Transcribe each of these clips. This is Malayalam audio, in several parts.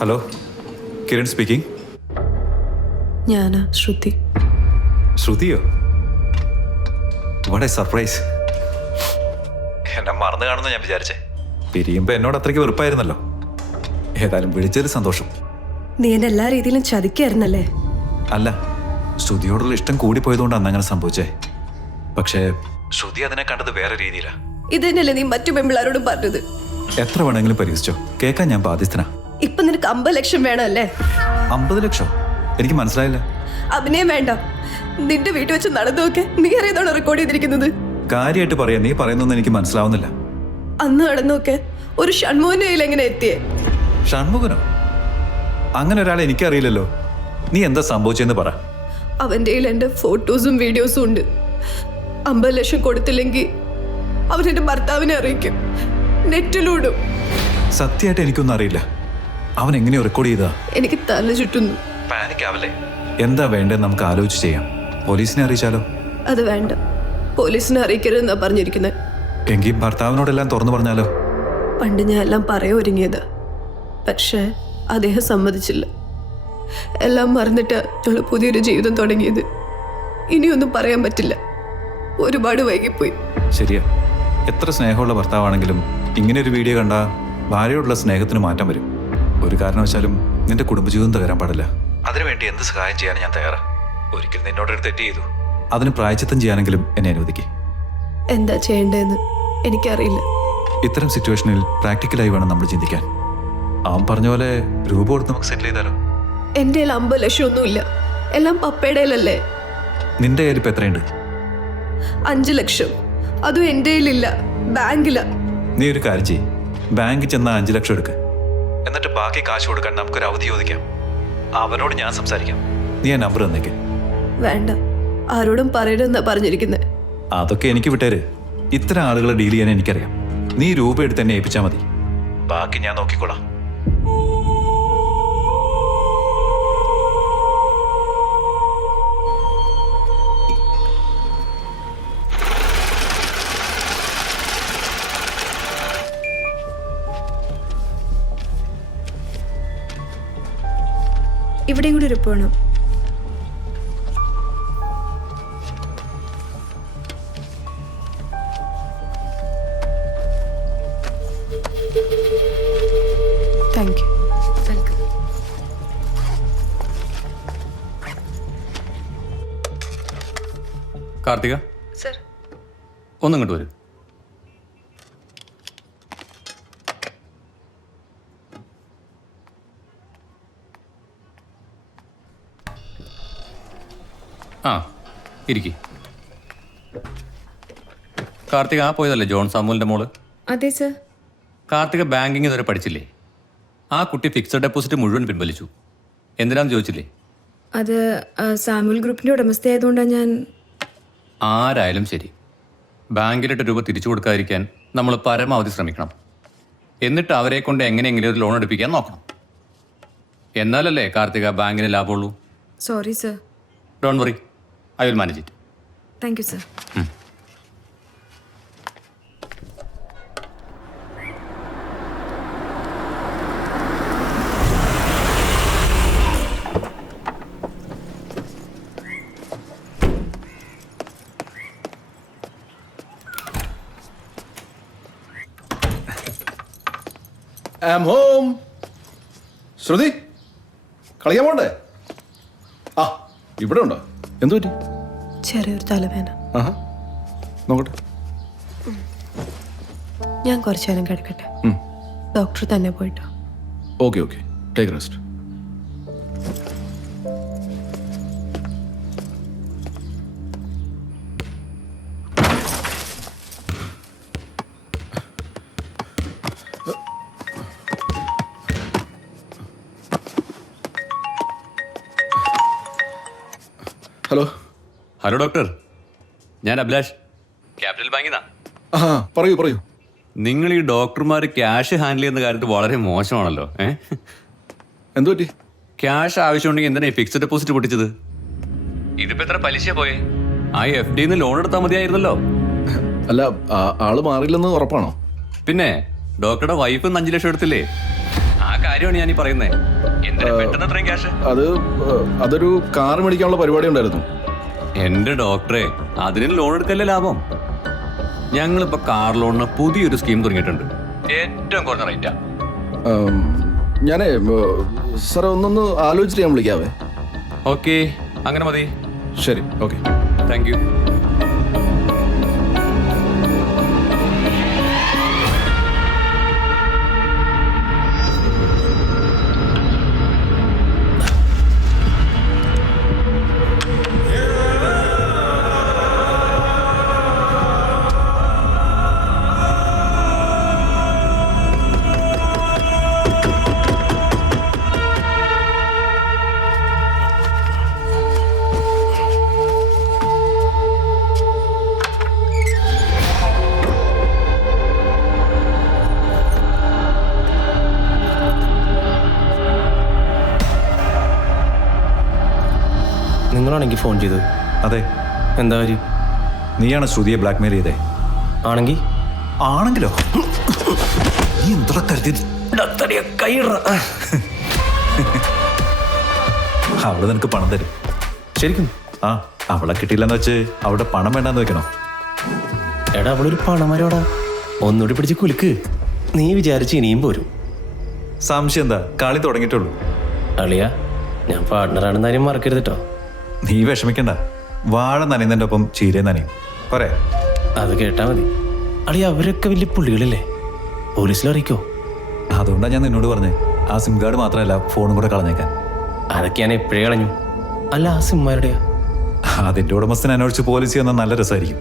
Hello, Kiran speaking. ഞാനാ ശ്രുതി. ശ്രുതിയോ? What a surprise. എന്നെ മറന്നു കാണുന്ന ഞാൻ വിചാരിച്ചേ. പിരിയുമ്പോ എന്നോട് അത്രയ്ക്ക് വെറുപ്പായിരുന്നല്ലോ. ഏതായാലും വിളിച്ചതിൽ സന്തോഷം. നീ എന്നെ എല്ലാ രീതിയിലും ചതിക്കായിരുന്നല്ലേ? അല്ല, ശ്രുതിയോടുള്ള ഇഷ്ടം കൂടിപ്പോയതുകൊണ്ടാണ് അങ്ങനെ സംഭവിച്ചേ. പക്ഷേ ശ്രുതി അതിനെ കണ്ടത് വേറെ രീതിയിലാ. ഇത് തന്നെയല്ലേ നീ മറ്റു പെമ്പിള്ളാരോടും പറഞ്ഞത്? എത്ര വേണമെങ്കിലും പരീക്ഷിച്ചോ, കേൾക്കാൻ ഞാൻ ബാധ്യസ്ഥനാ. ഇപ്പൊ നിനക്ക് 50 ലക്ഷം വേണമല്ലേ? 50 ലക്ഷം? എനിക്ക് മനസ്സിലായില്ല. അഭിനയം വേണ്ട, നിന്റെ വീട്ടിൽ വെച്ച് നടന്നൊക്കെ നീ അറിയാതാണ് റെക്കോർഡ് ചെയ്തിരിക്കുന്നത്. കാര്യമായിട്ട് പറയാ, നീ പറയുന്നൊന്നും എനിക്ക് മനസ്സിലാവുന്നില്ല. അന്ന് നടന്നൊക്കെ ഒരു ഷൺമുഖന്റെ കയ്യിൽ എങ്ങനെ എത്തിയേ? ഷൺമുഖനോ? അങ്ങനെ ഒരാളെ എനിക്കറിയില്ലല്ലോ. നീ എന്താ സംഭവിച്ചെന്ന് പറ. അവന്റെ കയ്യിൽ എന്റെ ഫോട്ടോസും വീഡിയോസും ഉണ്ട്. 50 ലക്ഷം കൊടുത്തില്ലെങ്കിൽ അവൻ എന്റെ ഭർത്താവിനെ അറിയിക്കും, നെറ്റിലൂടും. സത്യമായിട്ട് എനിക്കൊന്നും അറിയില്ല. അവൻ എങ്ങനെയോ റെക്കോർഡ് ചെയ്താ? എനിക്ക് തല ചുറ്റുന്നു. പാനിക് ആവല്ലേ? എന്താ വേണ്ടത് നമുക്ക് ആലോചിച്ച് ചെയ്യാം. പോലീസിനെ അറിയിച്ചാലോ? അത് വേണ്ട, പോലീസിനെ അറിയിക്കരുതെന്നാ പറഞ്ഞിരിക്കുന്നത്. എങ്കിൽ ഭർത്താവിനോടെല്ലാം തുറന്നു പറഞ്ഞാലോ? പണ്ട് ഞാൻ എല്ലാം പറയാൻ ഒരുങ്ങിയത്, പക്ഷേ അദ്ദേഹം സമ്മതിച്ചില്ല. എല്ലാം മറന്നിട്ട് ഞങ്ങൾ പുതിയൊരു ജീവിതം തുടങ്ങിയത്. ഇനിയൊന്നും പറയാൻ പറ്റില്ല, ഒരുപാട് വൈകിപ്പോയി. ശരിയാ, എത്ര സ്നേഹമുള്ള ഭർത്താവാണെങ്കിലും ഇങ്ങനെ ഒരു വീഡിയോ കണ്ടാ ഭാര്യയോടുള്ള സ്നേഹത്തിന് മാറ്റം വരും. ഒരു കാരണവശാലും നിന്റെ കുടുംബജീവിതം തകരാൻ പാടില്ല. അതിനുവേണ്ടി എന്ത് സഹായം ചെയ്യാൻ ഞാൻ തയ്യാറാ. ഒരിക്കൽ നിന്നോടൊരു തെറ്റ് ചെയ്തു, അതിന് പ്രായച്ചിത്തം ചെയ്യാനെങ്കിലും എന്നെ അനുവദിക്കേ. എന്താ ചെയ്യേണ്ടതെന്ന് എനിക്കറിയില്ല. ഇത്തരം സിറ്റുവേഷനിൽ പ്രാക്ടിക്കലായി വേണം നമ്മൾ ചിന്തിക്കാൻ. അവൻ പറഞ്ഞ പോലെ രൂപ കൊടുത്ത് നമുക്ക് സെറ്റിൽ ചെയ്താലോ? എൻ്റെ കയ്യിൽ 50 ലക്ഷം ഒന്നുമില്ല, എല്ലാം പപ്പയുടെ കയ്യിലല്ലേ. നിന്റെ കയ്യിൽ ഇപ്പം എത്രയുണ്ട്? 5 ലക്ഷം, അതും എൻ്റെ കയ്യിലില്ല, ബാങ്കില. നീ ഒരു കാര്യം ചെയ്യ്, ബാങ്കിൽ ചെന്ന 5 ലക്ഷം എടുക്ക്. എന്നിട്ട് ബാക്കി കാശ് കൊടുക്കാൻ നമുക്കൊരു അവധി ചോദിക്കാം. അവനോട് ഞാൻ സംസാരിക്കാം. നീ ആ നമ്പർ തന്നേക്ക്. വേണ്ട, ആരോടും പറയരുതെന്നാ പറഞ്ഞിരിക്കുന്നത്. അതൊക്കെ എനിക്ക് വിട്ടേര്. ഇത്തരം ആളുകളെ ഡീൽ ചെയ്യാൻ എനിക്കറിയാം. നീ രൂപ എടുത്ത് എന്നെ ഏൽപ്പിച്ചാൽ മതി, ബാക്കി ഞാൻ നോക്കിക്കോളാം. ഇവിടെയും കൂടി ഒരു വേണം. Thank you. Welcome. Karthika, sir, ഒന്നിങ്ങോട്ട് വരൂ. ആ, ഇരിക്കി. കാർത്തിക, ആ പോയതല്ലേ ജോൺ സാമുവലിൻ്റെ മോള്? അതെ സർ. കാർത്തിക ബാങ്കിങ് ഇതുവരെ പഠിച്ചില്ലേ? ആ കുട്ടി ഫിക്സഡ് ഡെപ്പോസിറ്റ് മുഴുവൻ പിൻവലിച്ചു. എന്തിനാന്ന് ചോദിച്ചില്ലേ? അത് സാമുവൽ ഗ്രൂപ്പിന്റെ ഉടമസ്ഥയായതുകൊണ്ടാണ് ഞാൻ. ആരായാലും ശരി, ബാങ്കിലിട്ട് രൂപ തിരിച്ചു കൊടുക്കാതിരിക്കാൻ നമ്മൾ പരമാവധി ശ്രമിക്കണം. എന്നിട്ട് അവരെ കൊണ്ട് എങ്ങനെയെങ്കിലും ഒരു ലോൺ എടുപ്പിക്കാൻ നോക്കണം. എന്നാലല്ലേ കാർത്തിക ബാങ്കിന് ലാഭമുള്ളൂ. Sorry sir. Don't worry, I will manage it. Thank you sir. I'm home. Shruti, കളിക്കാൻ പോണ്ടേ? ആ, ഇവിടെ ഉണ്ടോ? എന്തു പറ്റി? ചെറിയൊരു തലവേദന. ആഹാ, നോക്കട്ടെ. ഞാൻ കുറച്ചു നേരം കിടക്കട്ടെ, ഡോക്ടർ തന്നെ പോയിട്ടോ. Okay okay, take rest. Hello. Hello doctor, ഞാൻ അഭിലാഷ്, ക്യാപിറ്റൽ ബാങ്കിൽ നിന്നാ. ആ, പറയൂ പറയൂ. നിങ്ങൾ ഈ ഡോക്ടർമാർ ക്യാഷ് ഹാൻഡിൽ ചെയ്യുന്ന കാര്യത്തിൽ വളരെ മോശമാണല്ലോ. എന്തു പറ്റി? ക്യാഷ് ആവശ്യമുണ്ടെങ്കിൽ എന്തിനാ ഫിക്സഡ് ഡെപ്പോസിറ്റ് പൊട്ടിച്ചത്? ഇതിപ്പോ എത്ര പലിശ പോയേ? ആ FD ലോൺ എടുത്താൽ മതിയായിരുന്നല്ലോ. അല്ല, ആള് മാറിയില്ലെന്ന് ഉറപ്പാണോ? പിന്നെ ഡോക്ടറുടെ വൈഫ് 5 ലക്ഷം എടുത്തില്ലേ? ആ കാര്യമാണ് ഞാൻ ഈ പറയുന്നത്. എന്തിനാ പെട്ടെന്ന് അത്രയും ക്യാഷ്? അതൊരു കാർ മേടിക്കാനുള്ള പരിപാടി ഉണ്ടായിരുന്നു. എന്റെ ഡോക്ടറെ, അതിന് ലോൺ എടുക്കല്ലേ ലാഭം. ഞങ്ങളിപ്പോ കാർ ലോണിന് പുതിയൊരു സ്കീം തുടങ്ങിയിട്ടുണ്ട്. ഏറ്റവും കുറഞ്ഞ റേറ്റാ. ഞാനേ സാറേ ഒന്നൊന്ന് ആലോചിച്ചിട്ട് ഞാൻ വിളിക്കാവേ. ഓക്കെ, അങ്ങനെ മതി. ശരി, ഓക്കെ. Thank you. നിങ്ങളാണെങ്കിൽ ഫോൺ ചെയ്തത്? അതെ. എന്താ കാര്യം? നീയാണ് ശ്രുതിയെ ബ്ലാക്ക്മെയിൽ ചെയ്തേ? ആണെങ്കിൽ ആണെങ്കിലോ? നീ എന്താ കരുതി? അവള് നിനക്ക് പണം തരും. ശരിക്കും? ആ, അവളെ കിട്ടിയില്ലെന്ന് വെച്ച് അവിടെ പണം വേണ്ടെന്ന് വെക്കണോ? എടാ, അവളൊരു പണമാരോടാ. ഒന്നുകൂടി പിടിച്ച് കുലുക്ക്. നീ വിചാരിച്ച് ഇനിയും പോരും. സംശയം എന്താ? കളി തുടങ്ങിയിട്ടുള്ളൂ. അളിയാ, ഞാൻ പാർട്ട്ണറാണെന്ന് ആരും മറക്കരുത് കേട്ടോ. നീ വിഷമിക്കണ്ട. വാഴ നനയുന്നതിൻ്റെ ഒപ്പം ചീര നനയും. പോരെ? അത് കേട്ടാ മതി. അളിയ, അവരൊക്കെ വലിയ പുള്ളികളല്ലേ? പോലീസിൽ അറിയിക്കോ? അതുകൊണ്ടാണ് ഞാൻ നിന്നോട് പറഞ്ഞേ, ആ സിം കാർഡ് മാത്രമല്ല ഫോണും കൂടെ കളഞ്ഞേക്കാൻ. അതൊക്കെ ഞാൻ എപ്പോഴേ കളഞ്ഞു. അല്ല, ആ സിമ്മാരുടെയാ? അതിൻ്റെ ഉടമസ്ഥനെ അന്വേഷിച്ച് പോലീസ് ചെയ്യുന്ന നല്ല രസമായിരിക്കും.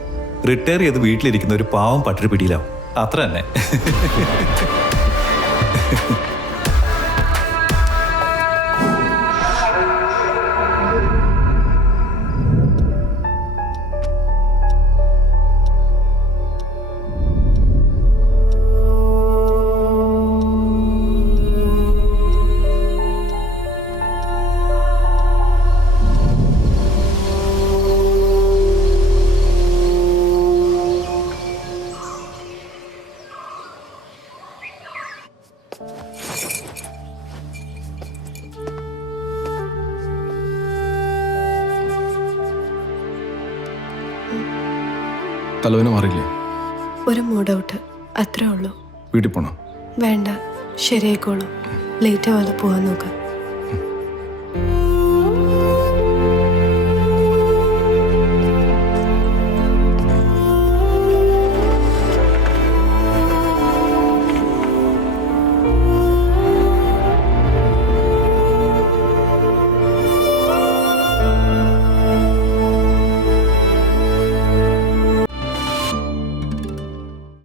റിട്ടയർ ചെയ്ത് വീട്ടിലിരിക്കുന്ന ഒരു പാവം പട്ടിണി പിടിയിലാവും. അത്ര തന്നെ. തലവേന മാറിയില്ലേ? ഒരു മൂഡ് ഔട്ട്, അത്രേ ഉള്ളൂ. വീട്ടിൽ പോണോ? വേണ്ട, ശരിയായിക്കോളൂ. ലേറ്റ് ആവാതെ പോകാൻ നോക്കാം.